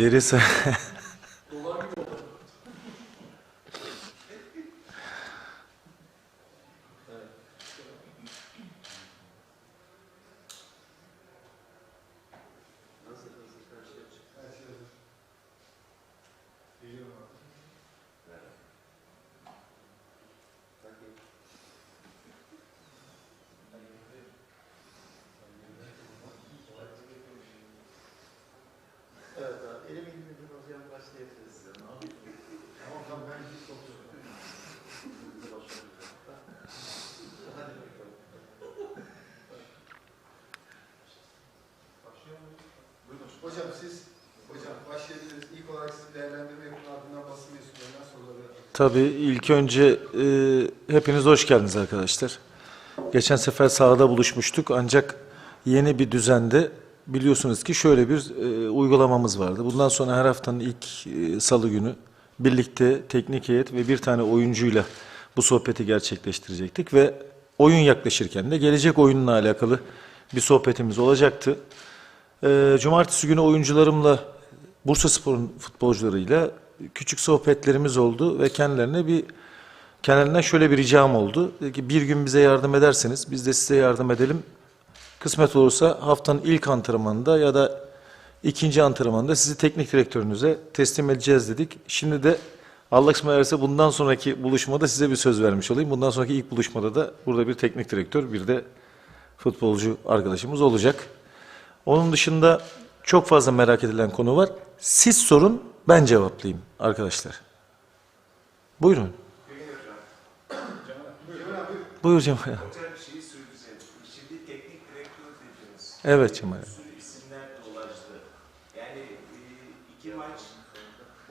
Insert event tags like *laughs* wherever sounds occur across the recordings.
hocam. *laughs* İlerisi Nasıl hızlı karşıya çık. Her şey hazır. Geliyorum abi. Bakayım. Evet abi. Elim indirdim o zaman başlayabiliriz. Tamam tamam ben hiç sokuyorum. Hadi bakalım. Başlıyor muyuz? Hocam siz, hocam başlayabiliriz. İlk olarak siz değerlendirme yapın ardından basın mensuplarından soruları Tabii ilk önce e, hepiniz hoş geldiniz arkadaşlar. Geçen sefer sahada buluşmuştuk ancak yeni bir düzende biliyorsunuz ki şöyle bir e, uygulamamız vardı. Bundan sonra her haftanın ilk e, salı günü birlikte teknik heyet ve bir tane oyuncuyla bu sohbeti gerçekleştirecektik ve oyun yaklaşırken de gelecek oyunla alakalı bir sohbetimiz olacaktı. E, cumartesi günü oyuncularımla Bursa Spor'un futbolcularıyla küçük sohbetlerimiz oldu ve kendilerine bir kendilerinden şöyle bir ricam oldu. Dedi ki bir gün bize yardım ederseniz biz de size yardım edelim. Kısmet olursa haftanın ilk antrenmanında ya da ikinci antrenmanda sizi teknik direktörünüze teslim edeceğiz dedik. Şimdi de Allah kısmet ederse bundan sonraki buluşmada size bir söz vermiş olayım. Bundan sonraki ilk buluşmada da burada bir teknik direktör bir de futbolcu arkadaşımız olacak. Onun dışında çok fazla merak edilen konu var. Siz sorun, ben cevaplayayım arkadaşlar. Buyurun. Buyur Cemal. Hocam şeyi söyleyeceğim. Şimdi teknik direktör dediniz. Evet Cemal. Bir sürü isimler dolaştı. Yani e, iki maç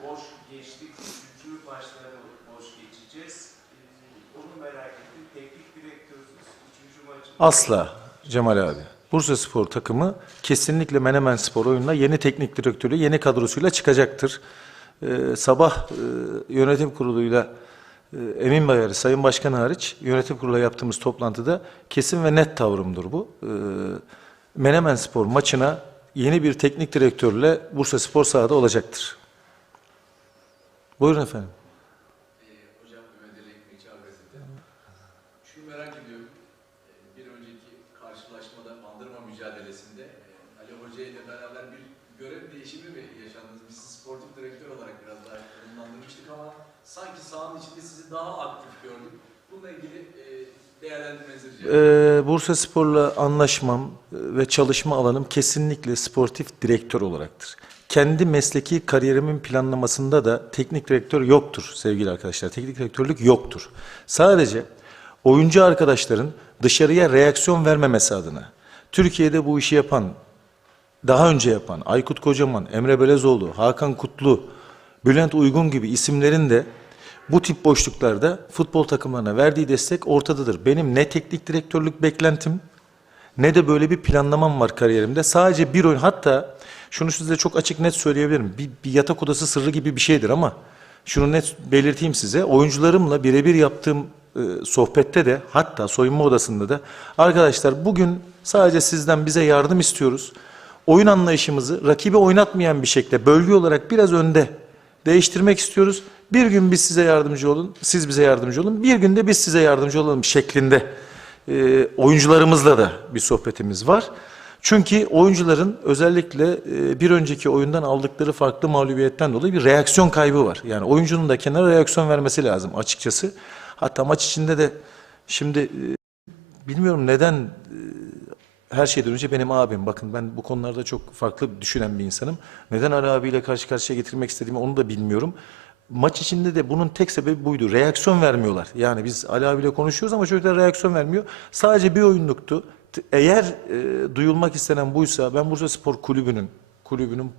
boş geçtik. Üçüncü maçları boş geçeceğiz. E, onu merak ettim. Teknik direktörsüz üçüncü maçı... Asla Cemal abi. Bursa Spor takımı kesinlikle Menemen Spor oyununa yeni teknik direktörü, yeni kadrosuyla çıkacaktır. Ee, sabah e, yönetim kuruluyla e, Emin Bayarı, Sayın Başkan hariç yönetim kuruluyla yaptığımız toplantıda kesin ve net tavrımdır bu. Ee, Menemen Spor maçına yeni bir teknik direktörle Bursa Spor sahada olacaktır. Buyurun efendim. Ee, Hocam Mehmet Ali Ekmekçi Agresif'te. Şunu merak ediyorum. Ee, Bir önceki karşılaşmada bandırma mücadelesinde e, Ali Hoca ile beraber bir görev değişimi mi yaşandınız? Biz sizi sportif direktör olarak biraz daha konumlandırmıştık ama sanki sahanın içinde sizi daha aktif gördük. Bununla ilgili e, Ee, Bursa Spor'la anlaşmam e, ve çalışma alanım kesinlikle sportif direktör olaraktır. Kendi mesleki kariyerimin planlamasında da teknik direktör yoktur sevgili arkadaşlar. Teknik direktörlük yoktur. Sadece oyuncu arkadaşların dışarıya reaksiyon vermemesi adına Türkiye'de bu işi yapan daha önce yapan Aykut Kocaman, Emre Belezoğlu, Hakan Kutlu, Bülent Uygun gibi isimlerin de bu tip boşluklarda futbol takımlarına verdiği destek ortadadır. Benim ne teknik direktörlük beklentim ne de böyle bir planlamam var kariyerimde. Sadece bir oyun hatta şunu size çok açık net söyleyebilirim. Bir, bir yatak odası sırrı gibi bir şeydir ama şunu net belirteyim size. Oyuncularımla birebir yaptığım e, sohbette de hatta soyunma odasında da arkadaşlar bugün sadece sizden bize yardım istiyoruz. Oyun anlayışımızı rakibi oynatmayan bir şekilde bölge olarak biraz önde değiştirmek istiyoruz. Bir gün biz size yardımcı olun, siz bize yardımcı olun. Bir günde biz size yardımcı olalım şeklinde e, oyuncularımızla da bir sohbetimiz var. Çünkü oyuncuların özellikle e, bir önceki oyundan aldıkları farklı mağlubiyetten dolayı bir reaksiyon kaybı var. Yani oyuncunun da kenara reaksiyon vermesi lazım açıkçası. Hatta maç içinde de şimdi e, bilmiyorum neden e, her şeyden önce benim abim. Bakın ben bu konularda çok farklı düşünen bir insanım. Neden Ali abiyle karşı karşıya getirmek istediğimi onu da bilmiyorum. Maç içinde de bunun tek sebebi buydu. Reaksiyon vermiyorlar. Yani biz Ali abiyle konuşuyoruz ama çocuklar reaksiyon vermiyor. Sadece bir oyunluktu. Eğer e, duyulmak istenen buysa ben Bursa Spor Kulübü'nün kulübünün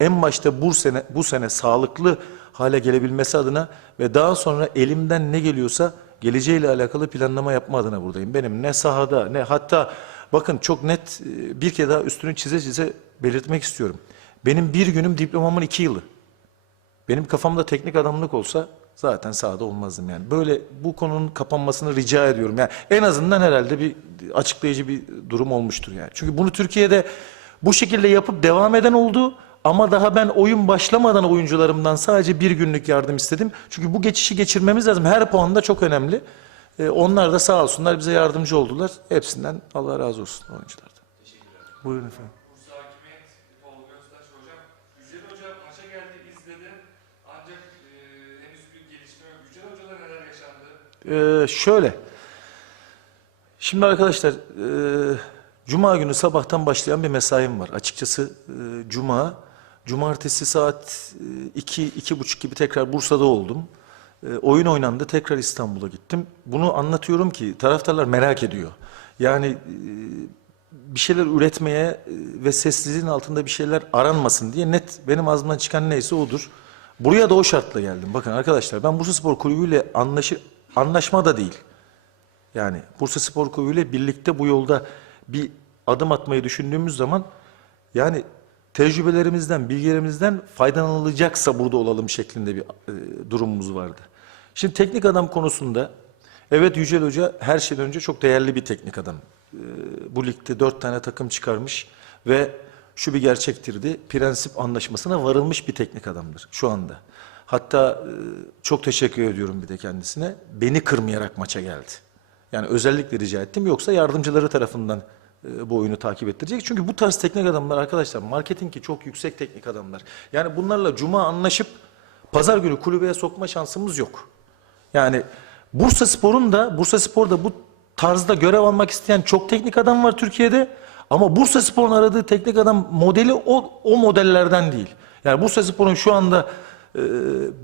en başta bu sene bu sene sağlıklı hale gelebilmesi adına ve daha sonra elimden ne geliyorsa geleceğiyle alakalı planlama yapma adına buradayım. Benim ne sahada ne hatta bakın çok net e, bir kere daha üstünü çize çize belirtmek istiyorum. Benim bir günüm diplomamın iki yılı. Benim kafamda teknik adamlık olsa zaten sahada olmazdım yani. Böyle bu konunun kapanmasını rica ediyorum. Yani en azından herhalde bir açıklayıcı bir durum olmuştur yani. Çünkü bunu Türkiye'de Bu şekilde yapıp devam eden oldu. Ama daha ben oyun başlamadan oyuncularımdan sadece bir günlük yardım istedim. Çünkü bu geçişi geçirmemiz lazım. Her puan da çok önemli. Ee, onlar da sağ olsunlar bize yardımcı oldular. Hepsinden Allah razı olsun oyunculardan. Buyurun efendim. Bursa Hakimiyet Tolga Öztaş Hocam. Yücel Hoca maça geldi, izledi. Ancak e, henüz bir gelişme yok. Yücel Hoca'da neler yaşandı? Ee, şöyle. Şimdi arkadaşlar, e, Cuma günü sabahtan başlayan bir mesaim var. Açıkçası e, Cuma, Cumartesi saat e, iki, buçuk gibi tekrar Bursa'da oldum. E, oyun oynandı, tekrar İstanbul'a gittim. Bunu anlatıyorum ki taraftarlar merak ediyor. Yani e, bir şeyler üretmeye e, ve sessizliğin altında bir şeyler aranmasın diye net benim ağzımdan çıkan neyse odur. Buraya da o şartla geldim. Bakın arkadaşlar ben Bursa Spor Kulübü ile anlaşı, anlaşma da değil. Yani Bursa Spor Kulübü ile birlikte bu yolda bir adım atmayı düşündüğümüz zaman yani tecrübelerimizden, bilgilerimizden faydalanılacaksa burada olalım şeklinde bir e, durumumuz vardı. Şimdi teknik adam konusunda evet Yücel Hoca her şeyden önce çok değerli bir teknik adam. E, bu ligde dört tane takım çıkarmış ve şu bir gerçektirdi. Prensip anlaşmasına varılmış bir teknik adamdır şu anda. Hatta e, çok teşekkür ediyorum bir de kendisine. Beni kırmayarak maça geldi. Yani özellikle rica ettim. Yoksa yardımcıları tarafından e, bu oyunu takip ettirecek. Çünkü bu tarz teknik adamlar arkadaşlar marketingi çok yüksek teknik adamlar. Yani bunlarla cuma anlaşıp pazar günü kulübeye sokma şansımız yok. Yani Bursa Spor'un da Bursa Spor'da bu tarzda görev almak isteyen çok teknik adam var Türkiye'de. Ama Bursa Spor'un aradığı teknik adam modeli o, o modellerden değil. Yani Bursa Spor'un şu anda e,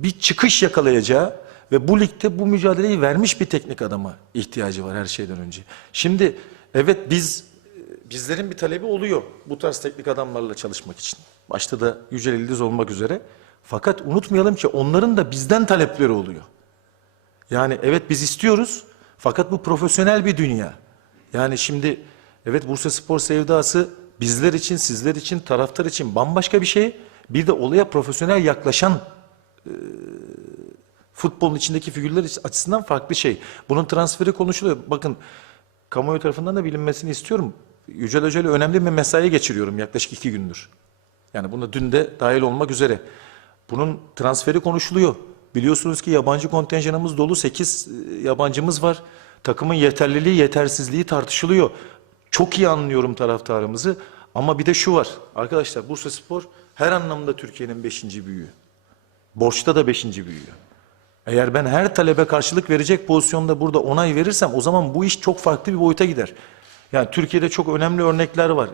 bir çıkış yakalayacağı ve bu ligde bu mücadeleyi vermiş bir teknik adama ihtiyacı var her şeyden önce. Şimdi evet biz e, bizlerin bir talebi oluyor bu tarz teknik adamlarla çalışmak için. Başta da Yücel İldiz olmak üzere. Fakat unutmayalım ki onların da bizden talepleri oluyor. Yani evet biz istiyoruz fakat bu profesyonel bir dünya. Yani şimdi evet Bursa Spor sevdası bizler için, sizler için, taraftar için bambaşka bir şey. Bir de olaya profesyonel yaklaşan e, futbolun içindeki figürler açısından farklı şey. Bunun transferi konuşuluyor. Bakın kamuoyu tarafından da bilinmesini istiyorum. Yücel Hoca önemli bir mesai geçiriyorum yaklaşık iki gündür. Yani buna dün de dahil olmak üzere. Bunun transferi konuşuluyor. Biliyorsunuz ki yabancı kontenjanımız dolu. 8 yabancımız var. Takımın yeterliliği, yetersizliği tartışılıyor. Çok iyi anlıyorum taraftarımızı. Ama bir de şu var. Arkadaşlar Bursa Spor her anlamda Türkiye'nin 5. büyüğü. Borçta da 5. büyüğü. Eğer ben her talebe karşılık verecek pozisyonda burada onay verirsem o zaman bu iş çok farklı bir boyuta gider. Yani Türkiye'de çok önemli örnekler var.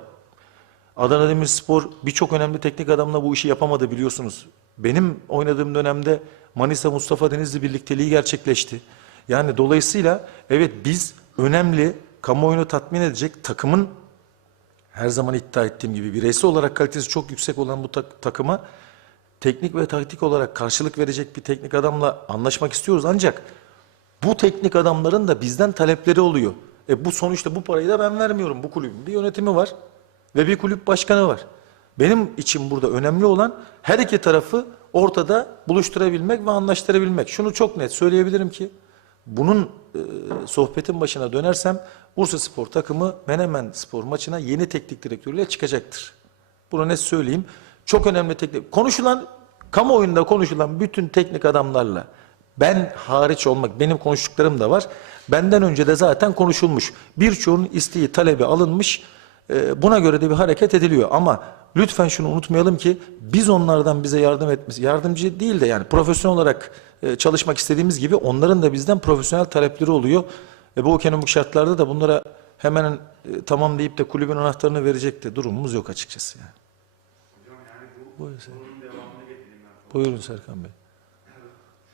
Adana Demirspor birçok önemli teknik adamla bu işi yapamadı biliyorsunuz. Benim oynadığım dönemde Manisa Mustafa Denizli birlikteliği gerçekleşti. Yani dolayısıyla evet biz önemli kamuoyunu tatmin edecek takımın her zaman iddia ettiğim gibi bireysel olarak kalitesi çok yüksek olan bu tak- takıma teknik ve taktik olarak karşılık verecek bir teknik adamla anlaşmak istiyoruz. Ancak bu teknik adamların da bizden talepleri oluyor. E bu sonuçta bu parayı da ben vermiyorum. Bu kulübün bir yönetimi var ve bir kulüp başkanı var. Benim için burada önemli olan her iki tarafı ortada buluşturabilmek ve anlaştırabilmek. Şunu çok net söyleyebilirim ki bunun e, sohbetin başına dönersem Bursa Spor takımı Menemen Spor maçına yeni teknik direktörüyle çıkacaktır. Bunu net söyleyeyim. Çok önemli teknik. Konuşulan, kamuoyunda konuşulan bütün teknik adamlarla ben hariç olmak, benim konuştuklarım da var. Benden önce de zaten konuşulmuş. Birçoğunun isteği, talebi alınmış. Ee, Buna göre de bir hareket ediliyor. Ama lütfen şunu unutmayalım ki biz onlardan bize yardım etmesi, yardımcı değil de yani profesyonel olarak e, çalışmak istediğimiz gibi onların da bizden profesyonel talepleri oluyor. E, bu ekonomik şartlarda da bunlara hemen e, tamam deyip de kulübün anahtarını verecek de durumumuz yok açıkçası yani. Buyurun, ben. Buyurun Serkan Bey.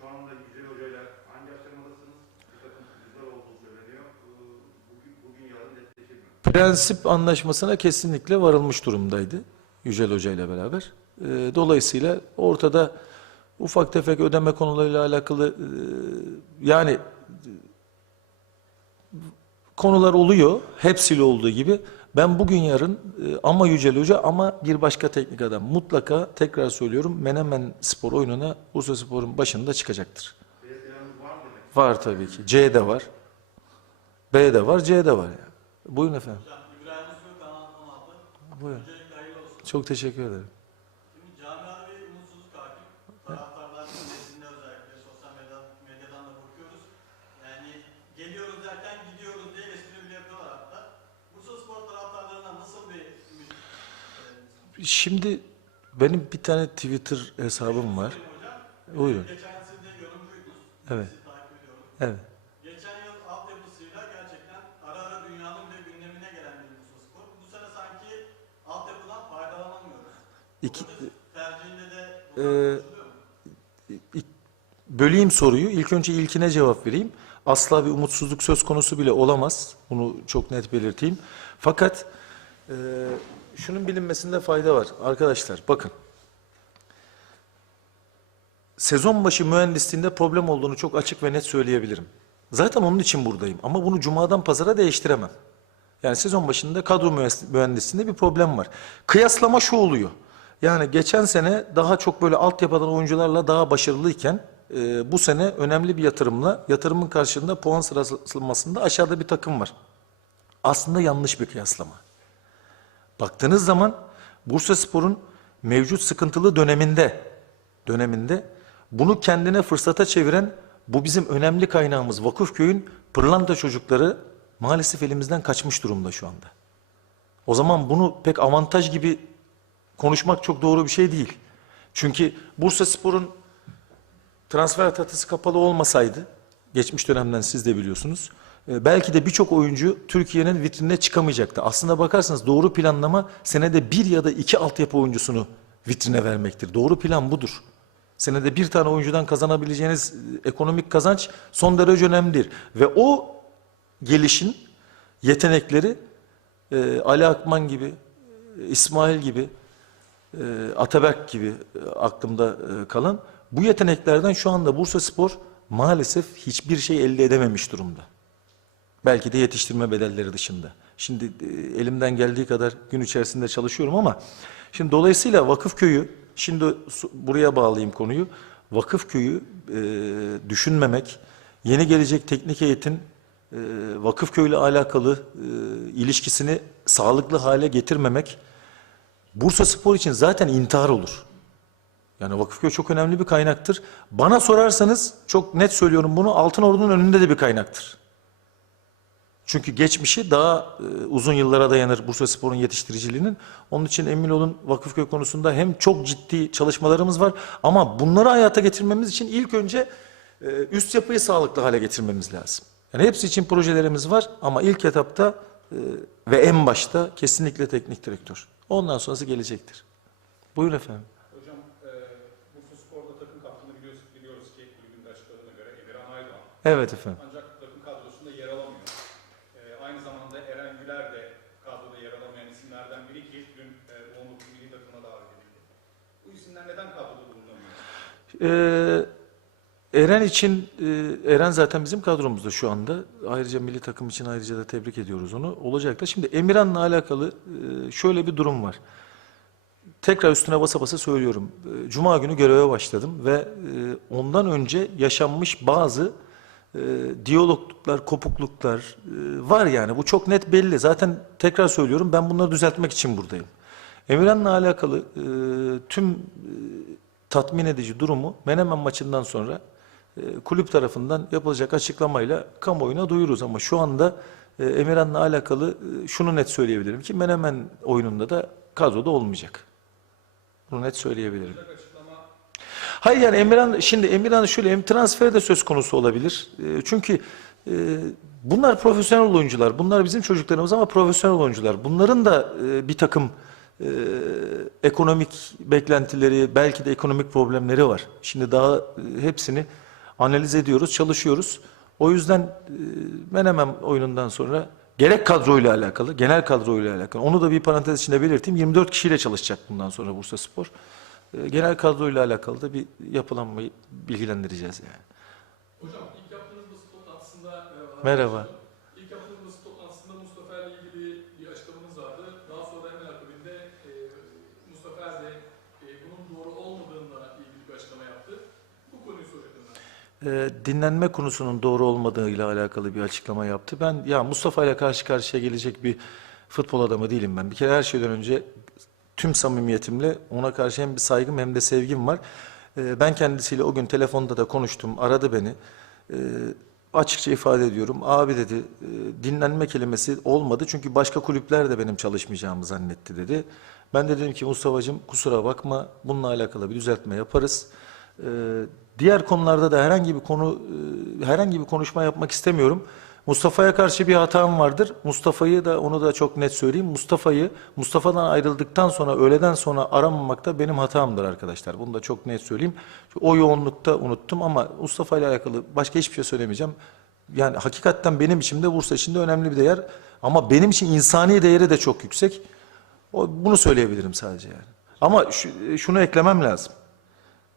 Şu anda Yücel Hoca'yla hangi aşamadasınız? Bir takım sürprizler olduğu söyleniyor. Ee, Bugün, bugün yarın netleşir mi? Prensip anlaşmasına kesinlikle varılmış durumdaydı Yücel Hoca ile beraber. Ee, Dolayısıyla ortada ufak tefek ödeme konularıyla alakalı e, yani e, konular oluyor. Hepsiyle olduğu gibi. Ben bugün yarın e, ama Yücel Hoca ama bir başka teknik adam mutlaka tekrar söylüyorum Menemen Spor oyununa Bursa Spor'un başında çıkacaktır. Var? Var tabii ki. C de var. B de var, C de var. Yani. Buyurun efendim. Aldı. Buyurun. Çok teşekkür ederim. Şimdi camiada bir umutsuzluk hakim. Taraftarların nezdinde özellikle sosyal medyadan, medyadan da bakıyoruz. Yani geliyoruz derken gidiyoruz diye espri bile yapıyorlar hatta. Bursa Spor taraftarlarına nasıl bir ümit verebilirsiniz? Şimdi benim bir tane Twitter hesabım var. Buyurun. Geçen de yorumcuydunuz. Evet. Sizi takip ediyorum. Evet. Geçen yıl altyapısıyla gerçekten ara ara dünyanın bile gündemine gelen bir Spor. Bu sene sanki altyapıdan faydalanamıyoruz. İki, tercihinde de? İ- Böleyim soruyu. İlk önce ilkine cevap vereyim. Asla bir umutsuzluk söz konusu bile olamaz. Bunu çok net belirteyim. Fakat e, şunun bilinmesinde fayda var. Arkadaşlar bakın. Sezon başı mühendisliğinde problem olduğunu çok açık ve net söyleyebilirim. Zaten onun için buradayım. Ama bunu cumadan pazara değiştiremem. Yani sezon başında kadro mühendis- mühendisliğinde bir problem var. Kıyaslama şu oluyor. Yani geçen sene daha çok böyle altyapıdan oyuncularla daha başarılıyken e, bu sene önemli bir yatırımla yatırımın karşılığında puan sıralamasında aşağıda bir takım var. Aslında yanlış bir kıyaslama. Baktığınız zaman Bursa Spor'un mevcut sıkıntılı döneminde döneminde bunu kendine fırsata çeviren bu bizim önemli kaynağımız Vakıfköy'ün pırlanta çocukları maalesef elimizden kaçmış durumda şu anda. O zaman bunu pek avantaj gibi konuşmak çok doğru bir şey değil. Çünkü Bursa Spor'un transfer tatlısı kapalı olmasaydı, geçmiş dönemden siz de biliyorsunuz, belki de birçok oyuncu Türkiye'nin vitrinine çıkamayacaktı. Aslında bakarsanız doğru planlama senede bir ya da iki altyapı oyuncusunu vitrine vermektir. Doğru plan budur. Senede bir tane oyuncudan kazanabileceğiniz e, ekonomik kazanç son derece önemlidir. Ve o gelişin yetenekleri e, Ali Akman gibi, e, İsmail gibi, e, Ataberk gibi e, aklımda e, kalan bu yeteneklerden şu anda Bursa Spor maalesef hiçbir şey elde edememiş durumda. Belki de yetiştirme bedelleri dışında. Şimdi e, elimden geldiği kadar gün içerisinde çalışıyorum ama şimdi dolayısıyla Vakıfköy'ü şimdi su- buraya bağlayayım konuyu. Vakıfköy'ü e, düşünmemek, yeni gelecek teknik heyetin e, Vakıfköy'le alakalı e, ilişkisini sağlıklı hale getirmemek Bursa Spor için zaten intihar olur. Yani Vakıfköy çok önemli bir kaynaktır. Bana sorarsanız çok net söylüyorum bunu Altın Ordu'nun önünde de bir kaynaktır. Çünkü geçmişi daha e, uzun yıllara dayanır Bursa Spor'un yetiştiriciliğinin. Onun için emin olun Vakıfköy konusunda hem çok ciddi çalışmalarımız var ama bunları hayata getirmemiz için ilk önce e, üst yapıyı sağlıklı hale getirmemiz lazım. Yani hepsi için projelerimiz var ama ilk etapta e, ve en başta kesinlikle teknik direktör. Ondan sonrası gelecektir. Buyurun efendim. Hocam, e, Bursa Spor'da takım kaptanı biliyoruz, biliyoruz ki de açıkladığına göre Emirhan Aydoğan. Evet efendim. Ancak takım kadrosunda yer alamıyor. E, aynı zamanda Eren Güler de kadroda yer alamayan isimlerden biri ki dün e, U19 milli takımına davet edildi. Bu isimler neden kadroda bulunamıyor? Ee, Eren için, e, Eren zaten bizim kadromuzda şu anda. Ayrıca milli takım için ayrıca da tebrik ediyoruz onu. Olacak da. Şimdi Emirhan'la alakalı e, şöyle bir durum var. Tekrar üstüne basa basa söylüyorum. E, Cuma günü göreve başladım ve e, ondan önce yaşanmış bazı e, diyalogluklar, kopukluklar e, var yani. Bu çok net belli. Zaten tekrar söylüyorum ben bunları düzeltmek için buradayım. Emirhan'la alakalı e, tüm e, tatmin edici durumu Menemen maçından sonra e, kulüp tarafından yapılacak açıklamayla kamuoyuna duyururuz. Ama şu anda e, Emirhan'la alakalı e, şunu net söyleyebilirim ki Menemen oyununda da kadroda olmayacak. Bunu net söyleyebilirim. Hayır yani Emirhan şimdi Emirhan şöyle hem transfer de söz konusu olabilir. E, çünkü e, bunlar profesyonel oyuncular. Bunlar bizim çocuklarımız ama profesyonel oyuncular. Bunların da e, bir takım e, ekonomik beklentileri, belki de ekonomik problemleri var. Şimdi daha e, hepsini analiz ediyoruz, çalışıyoruz. O yüzden e, Menemen oyunundan sonra gerek kadroyla alakalı, genel kadroyla alakalı. Onu da bir parantez içinde belirteyim. 24 kişiyle çalışacak bundan sonra Bursa Spor. E, genel kadroyla alakalı da bir yapılanmayı bilgilendireceğiz yani. Hocam ilk yaptığınız basın toplantısında e, Merhaba. İlk yaptığınız basın toplantısında Mustafa ile ilgili bir açıklamanız vardı. Daha sonra hemen akabinde e, Mustafa Er de e, bunun doğru olmadığına ilgili bir açıklama yaptı. Bu konuyu soracaktım ben. E, dinlenme konusunun doğru olmadığıyla alakalı bir açıklama yaptı. Ben ya Mustafa ile karşı karşıya gelecek bir futbol adamı değilim ben. Bir kere her şeyden önce tüm samimiyetimle ona karşı hem bir saygım hem de sevgim var. Ee, Ben kendisiyle o gün telefonda da konuştum, aradı beni. Ee, Açıkça ifade ediyorum. Abi dedi, dinlenme kelimesi olmadı çünkü başka kulüpler de benim çalışmayacağımı zannetti dedi. Ben de dedim ki Mustafa'cığım kusura bakma bununla alakalı bir düzeltme yaparız. Ee, Diğer konularda da herhangi bir konu, e, herhangi bir konuşma yapmak istemiyorum. Mustafa'ya karşı bir hatam vardır. Mustafa'yı da onu da çok net söyleyeyim. Mustafa'yı Mustafa'dan ayrıldıktan sonra öğleden sonra aramamak da benim hatamdır arkadaşlar. Bunu da çok net söyleyeyim. O yoğunlukta unuttum ama Mustafa ile alakalı başka hiçbir şey söylemeyeceğim. Yani hakikaten benim için de Bursa için de önemli bir değer. Ama benim için insani değeri de çok yüksek. O, bunu söyleyebilirim sadece yani. Ama şu- şunu eklemem lazım.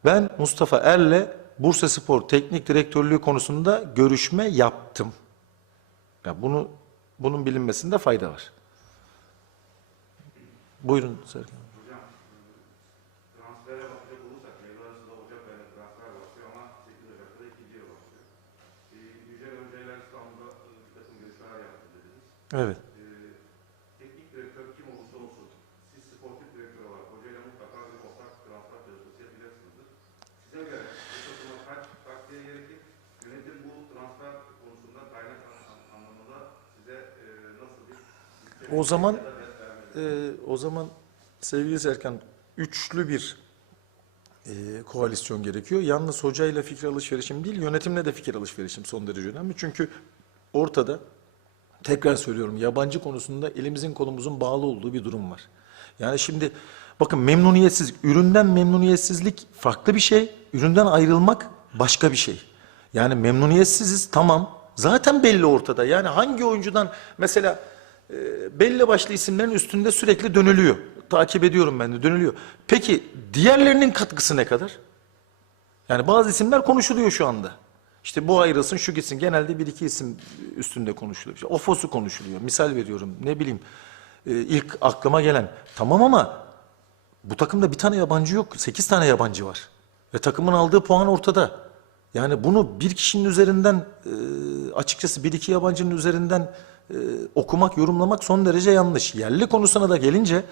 Ben Mustafa Er'le Bursa Spor Teknik Direktörlüğü konusunda görüşme yaptım. Ya bunu bunun bilinmesinde fayda var. Buyurun Serkan. Hocam, transfere bakacak olursak devre arasında Ocak ayında transfer başlıyor ama 8 Ocak'ta da ikinci yıl başlıyor. Ee, Yücel Hoca'yla İstanbul'da e, bir takım görüşmeler yaptı dediniz. Evet. Ee, teknik direktör kim olursa olsun, siz sportif direktör olarak hocayla mutlaka bir ortak transfer çalışması yapacaksınızdır. Size göre bu takıma kaç takviye gerekir? Yönetim bu transfer konusunda kaynak an- anlamında size e, nasıl bir bütçe O zaman? Ee, o zaman sevgili Serkan üçlü bir e, koalisyon gerekiyor. Yalnız hocayla fikir alışverişim değil, yönetimle de fikir alışverişim son derece önemli. Çünkü ortada tekrar söylüyorum yabancı konusunda elimizin kolumuzun bağlı olduğu bir durum var. Yani şimdi bakın memnuniyetsiz, üründen memnuniyetsizlik farklı bir şey, üründen ayrılmak başka bir şey. Yani memnuniyetsiziz tamam. Zaten belli ortada. Yani hangi oyuncudan mesela e, belli başlı isimlerin üstünde sürekli dönülüyor. Takip ediyorum ben de dönülüyor. Peki diğerlerinin katkısı ne kadar? Yani bazı isimler konuşuluyor şu anda. İşte bu ayrılsın, şu gitsin. Genelde bir iki isim üstünde konuşuluyor. İşte Ofos'u konuşuluyor. Misal veriyorum. Ne bileyim e, ilk aklıma gelen. Tamam ama bu takımda bir tane yabancı yok. Sekiz tane yabancı var. Ve takımın aldığı puan ortada. Yani bunu bir kişinin üzerinden e, açıkçası bir iki yabancının üzerinden e, okumak, yorumlamak son derece yanlış. Yerli konusuna da gelince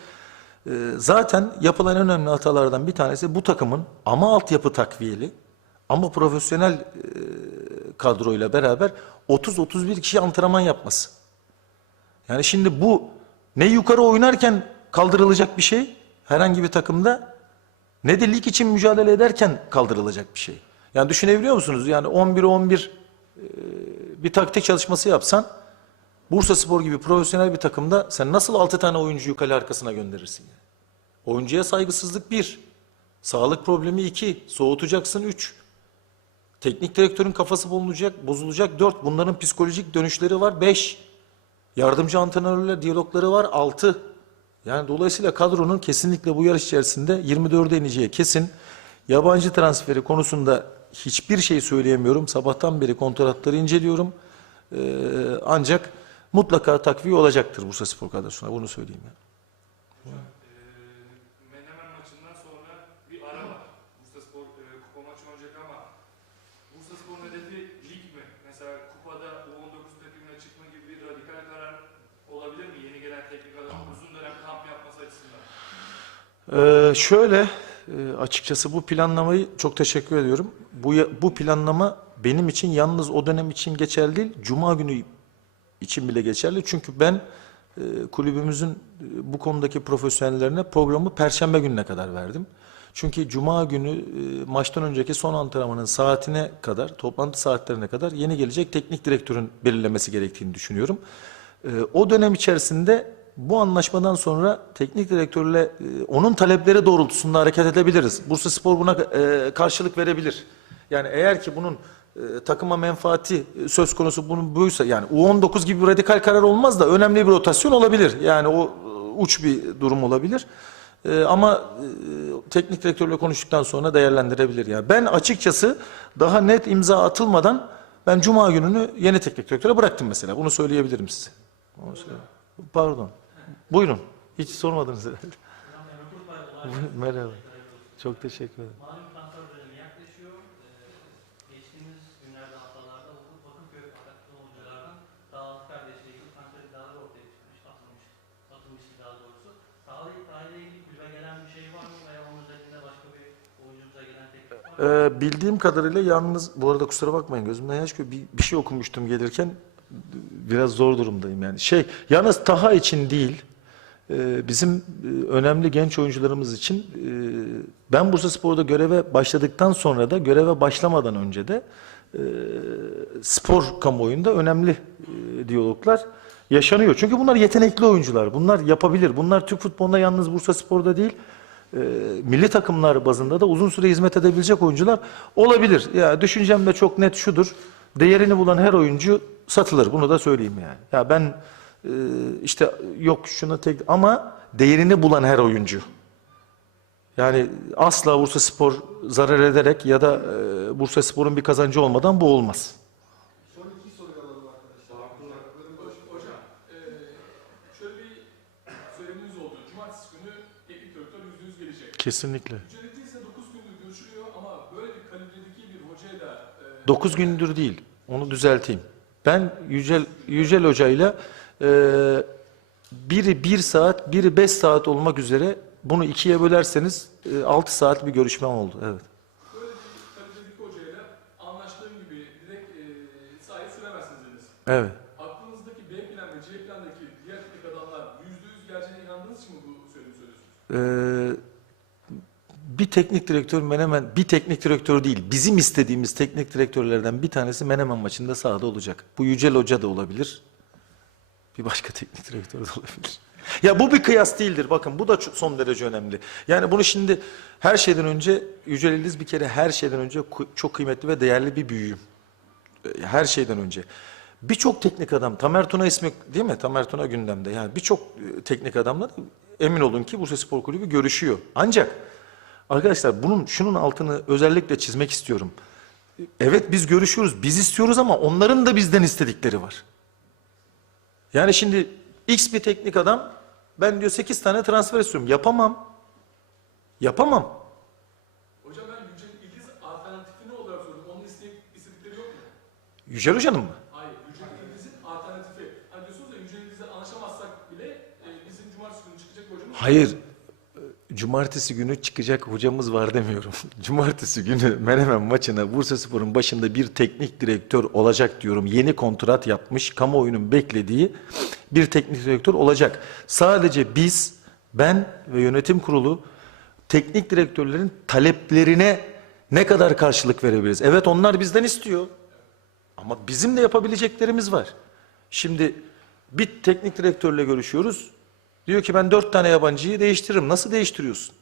e, zaten yapılan en önemli hatalardan bir tanesi bu takımın ama altyapı takviyeli ama profesyonel e, kadroyla beraber 30-31 kişi antrenman yapması. Yani şimdi bu ne yukarı oynarken kaldırılacak bir şey herhangi bir takımda ne de lig için mücadele ederken kaldırılacak bir şey. Yani düşünebiliyor musunuz? Yani 11-11 e, bir taktik çalışması yapsan Bursa Spor gibi profesyonel bir takımda sen nasıl 6 tane oyuncuyu kale arkasına gönderirsin? Yani? Oyuncuya saygısızlık 1. Sağlık problemi 2. Soğutacaksın 3. Teknik direktörün kafası bulunacak, bozulacak 4. Bunların psikolojik dönüşleri var 5. Yardımcı antrenörlerle diyalogları var 6. Yani dolayısıyla kadronun kesinlikle bu yarış içerisinde 24'e ineceği kesin. Yabancı transferi konusunda hiçbir şey söyleyemiyorum. Sabahtan beri kontratları inceliyorum. Ee, ancak mutlaka takviye olacaktır Bursa Spor kadrosuna. Bunu söyleyeyim. Yani. Hocam, eee, Menemen maçından sonra bir ara var. Bursa Spor kupa maçı oynayacak ama Bursa Spor'un hedefi lig mi? Mesela kupada U19 takımına çıkma gibi bir radikal karar olabilir mi? Yeni gelen teknik adam uzun dönem kamp yapması açısından. Ee, şöyle e, açıkçası bu planlamayı çok teşekkür ediyorum. Bu bu planlama benim için yalnız o dönem için geçerli değil, Cuma günü için bile geçerli. Çünkü ben e, kulübümüzün e, bu konudaki profesyonellerine programı Perşembe gününe kadar verdim. Çünkü Cuma günü e, maçtan önceki son antrenmanın saatine kadar, toplantı saatlerine kadar yeni gelecek teknik direktörün belirlemesi gerektiğini düşünüyorum. O dönem içerisinde bu anlaşmadan sonra teknik direktörle onun talepleri doğrultusunda hareket edebiliriz. Bursa Spor buna karşılık verebilir. Yani eğer ki bunun takıma menfaati e, söz konusu bunun buysa yani U19 gibi bir radikal karar olmaz da önemli bir rotasyon olabilir. Yani o e, uç bir durum olabilir. E, ama e, teknik direktörle konuştuktan sonra değerlendirebilir. Yani ben açıkçası daha net imza atılmadan ben Cuma gününü yeni teknik direktöre bıraktım mesela. Bunu söyleyebilirim size. Onu söyle- Pardon. Buyurun. Hiç sormadınız herhalde. *laughs* Merhaba. Çok teşekkür ederim. Ee, bildiğim kadarıyla yalnız, bu arada kusura bakmayın gözümden yaş. Bir, bir şey okumuştum gelirken biraz zor durumdayım yani. Şey, yalnız Taha için değil, e, bizim e, önemli genç oyuncularımız için e, ben Bursa Spor'da göreve başladıktan sonra da göreve başlamadan önce de e, spor kamuoyunda önemli e, diyaloglar yaşanıyor. Çünkü bunlar yetenekli oyuncular. Bunlar yapabilir. Bunlar Türk futbolunda yalnız Bursa Spor'da değil, e, milli takımlar bazında da uzun süre hizmet edebilecek oyuncular olabilir. Ya düşüncem de çok net şudur. Değerini bulan her oyuncu satılır. Bunu da söyleyeyim yani. Ya ben e, işte yok şuna tek ama değerini bulan her oyuncu. Yani asla Bursa Spor zarar ederek ya da e, Bursa Spor'un bir kazancı olmadan bu olmaz. Son iki soruyu alalım arkadaşlar. Haklarım boş. Hoş- Hocam, eee, şöyle bir söyleminiz oldu. Cumartesi günü teknik direktör yüzde yüz gelecek. Kesinlikle. Ücretli ise 9 gündür görüşülüyor ama böyle bir kalibredeki bir hocayla eee 9 gündür değil. Onu düzelteyim. Ben Yücel, Yücel Hoca'yla e, biri 1 saat, biri 5 saat olmak üzere bunu ikiye bölerseniz 6 saat bir görüşmem oldu. Evet. böyle bir kalibredeki hocayla anlaştığım gibi direkt eee sahaya süremezsiniz dediniz. Evet. Aklınızdaki B plan ve C plandaki diğer teknik adamlar yüzde yüz geleceğine inandığınız için mi bu söylemi söylüyorsunuz? Ee, bir teknik direktör Menemen, bir teknik direktör değil, bizim istediğimiz teknik direktörlerden bir tanesi Menemen maçında sahada olacak. Bu Yücel Hoca da olabilir. Bir başka teknik direktör de olabilir. Ya bu bir kıyas değildir. Bakın bu da son derece önemli. Yani bunu şimdi her şeyden önce Yücel İldiz bir kere her şeyden önce çok kıymetli ve değerli bir büyüğüm. Ee, Her şeyden önce. Birçok teknik adam, Tamer Tuna ismi değil mi? Tamer Tuna gündemde. Yani birçok e, teknik adamla emin olun ki Bursa Spor Kulübü görüşüyor. Ancak arkadaşlar bunun şunun altını özellikle çizmek istiyorum. Evet biz görüşüyoruz, biz istiyoruz ama onların da bizden istedikleri var. Yani şimdi X bir teknik adam ben diyor 8 tane transfer istiyorum. Yapamam. Yapamam. Hocam ben Yücel İldiz alternatifini olarak sordum. Onun isteyip istedikleri yok mu? Yücel Hoca'nın mı? Hayır, Yücel İldiz'in alternatifi. Hani diyorsunuz ya Yücel İldiz'le anlaşamazsak bile e, bizim cumartesi günü çıkacak hocamız. Hayır. Cumartesi günü çıkacak hocamız var demiyorum. *laughs* Cumartesi günü Menemen maçına Bursa Spor'un başında bir teknik direktör olacak diyorum. Yeni kontrat yapmış, kamuoyunun beklediği bir teknik direktör olacak. Sadece biz, ben ve yönetim kurulu teknik direktörlerin taleplerine ne kadar karşılık verebiliriz? Evet onlar bizden istiyor. Ama bizim de yapabileceklerimiz var. Şimdi bir teknik direktörle görüşüyoruz. Diyor ki ben dört tane yabancıyı değiştiririm. Nasıl değiştiriyorsun?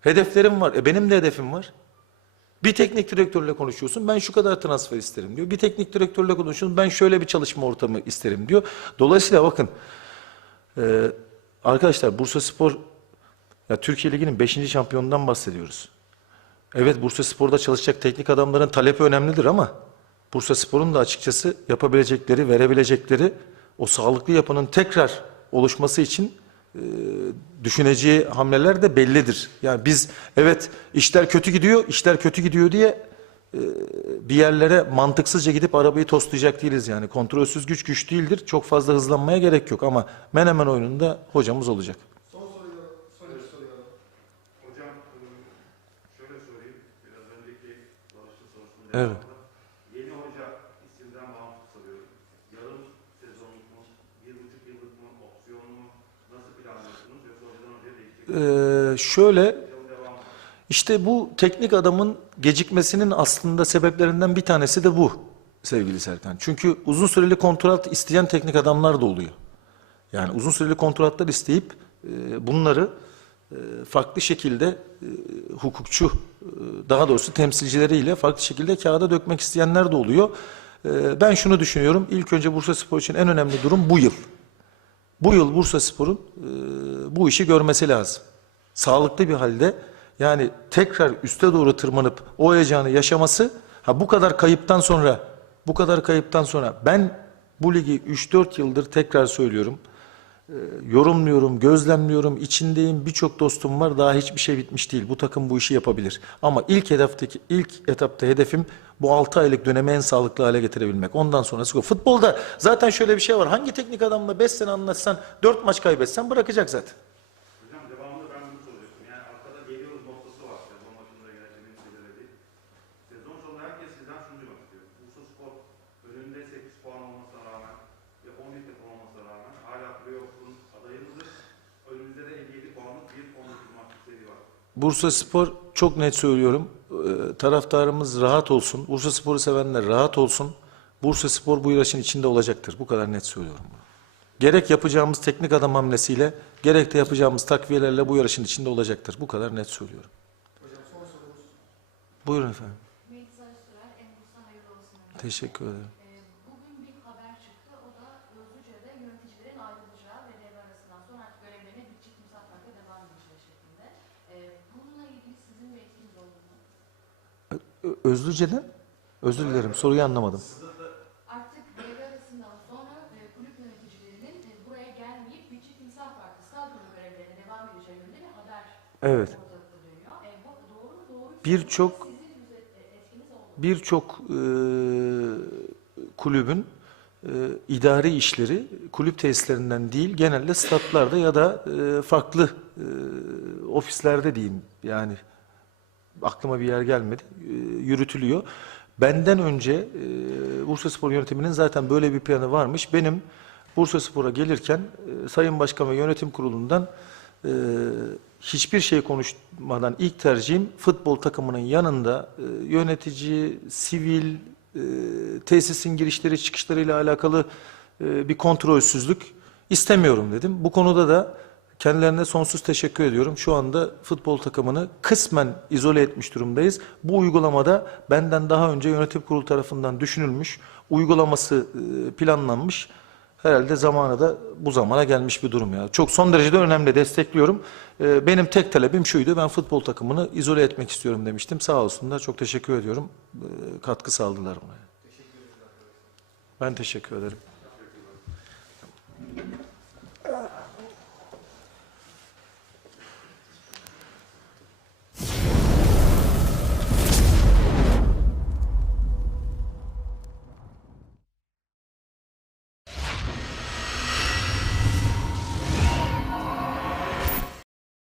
Hedeflerim var. E benim de hedefim var. Bir teknik direktörle konuşuyorsun. Ben şu kadar transfer isterim diyor. Bir teknik direktörle konuşuyorsun. Ben şöyle bir çalışma ortamı isterim diyor. Dolayısıyla bakın e, arkadaşlar Bursa Spor ya Türkiye Ligi'nin 5. şampiyonundan bahsediyoruz. Evet Bursa Spor'da çalışacak teknik adamların talebi önemlidir ama Bursa Spor'un da açıkçası yapabilecekleri, verebilecekleri o sağlıklı yapının tekrar oluşması için e, düşüneceği hamleler de bellidir. Yani biz evet işler kötü gidiyor, işler kötü gidiyor diye e, bir yerlere mantıksızca gidip arabayı toslayacak değiliz yani. Kontrolsüz güç güç değildir. Çok fazla hızlanmaya gerek yok ama Menemen oyununda hocamız olacak. Son soruyu alalım. Son iki soruyu alalım. Hocam e, şöyle sorayım. Biraz önceki Barış'ın sorusunda Evet. Yeni hoca isimden bağımsız soruyorum. Yarım sezonluk mu, bir buçuk yıllık mı, opsiyonlu mu? Nasıl planlıyorsunuz? Yoksa hocadan hocaya değişecek mi? Ee, şöyle? İşte bu teknik adamın gecikmesinin aslında sebeplerinden bir tanesi de bu sevgili Serkan. Çünkü uzun süreli kontrat isteyen teknik adamlar da oluyor. Yani uzun süreli kontratlar isteyip e, bunları e, farklı şekilde e, hukukçu daha doğrusu temsilcileriyle farklı şekilde kağıda dökmek isteyenler de oluyor. Ben şunu düşünüyorum. İlk önce Bursa Spor için en önemli durum bu yıl. Bu yıl Bursa Spor'un e, bu işi görmesi lazım. Sağlıklı bir halde yani tekrar üste doğru tırmanıp o heyecanı yaşaması ha bu kadar kayıptan sonra bu kadar kayıptan sonra ben bu ligi 3-4 yıldır tekrar söylüyorum. E, yorumluyorum, gözlemliyorum, içindeyim. Birçok dostum var. Daha hiçbir şey bitmiş değil. Bu takım bu işi yapabilir. Ama ilk hedefteki ilk etapta hedefim bu 6 aylık dönemi en sağlıklı hale getirebilmek. Ondan sonrası o. Futbolda zaten şöyle bir şey var. Hangi teknik adamla 5 sene anlaşsan, 4 maç kaybetsen bırakacak zaten. Hocam devamında ben bunu soracaktım. Yani arkada geliyoruz noktası var. Sezon başında yönetimin belirlediği. Bursa Spor çok net söylüyorum. e, taraftarımız rahat olsun. Bursa Spor'u sevenler rahat olsun. Bursa Spor bu yarışın içinde olacaktır. Bu kadar net söylüyorum. Gerek yapacağımız teknik adam hamlesiyle, gerek de yapacağımız takviyelerle bu yarışın içinde olacaktır. Bu kadar net söylüyorum. Hocam son sorumuz. Buyurun efendim. Teşekkür ederim. Ee, Bugün bir haber çıktı. O da Özlüce'de yöneticilerin ayrılacağı ve devre arasından sonra artık görevlerine bir çift misafirlikle devam edeceği şeklinde. Ee, Bununla ilgili sizin bir etkiniz oldu mu? Ö- Özlüce'den? Özür dilerim. Soruyu anlamadım. Artık devre arasından sonra e, kulüp yöneticilerinin e, buraya gelmeyip bir çift misafir farklı stadyumu görevlerine devam edeceği yönünde bir haber Evet. ortalıkta dönüyor. E, bu doğru mu? Doğru. Birçok Sizin üze- etkiniz oldu mu? birçok e, kulübün e, idari işleri kulüp tesislerinden değil genelde statlarda ya da e, farklı e, ofislerde diyeyim yani aklıma bir yer gelmedi e, yürütülüyor. Benden önce e, Bursa Spor yönetiminin zaten böyle bir planı varmış. Benim Bursa Spor'a gelirken e, Sayın Başkan ve Yönetim Kurulu'ndan e, hiçbir şey konuşmadan ilk tercihim futbol takımının yanında e, yönetici, sivil, e, tesisin girişleri çıkışlarıyla alakalı e, bir kontrolsüzlük istemiyorum dedim. Bu konuda da kendilerine sonsuz teşekkür ediyorum. Şu anda futbol takımını kısmen izole etmiş durumdayız. Bu uygulamada benden daha önce yönetim kurulu tarafından düşünülmüş, uygulaması e, planlanmış. Herhalde zamanı da bu zamana gelmiş bir durum ya. Çok son derecede önemli destekliyorum. E, Benim tek talebim şuydu. Ben futbol takımını izole etmek istiyorum demiştim. Sağ olsunlar. Çok teşekkür ediyorum. E, Katkı sağladılar buna. Ben teşekkür ederim.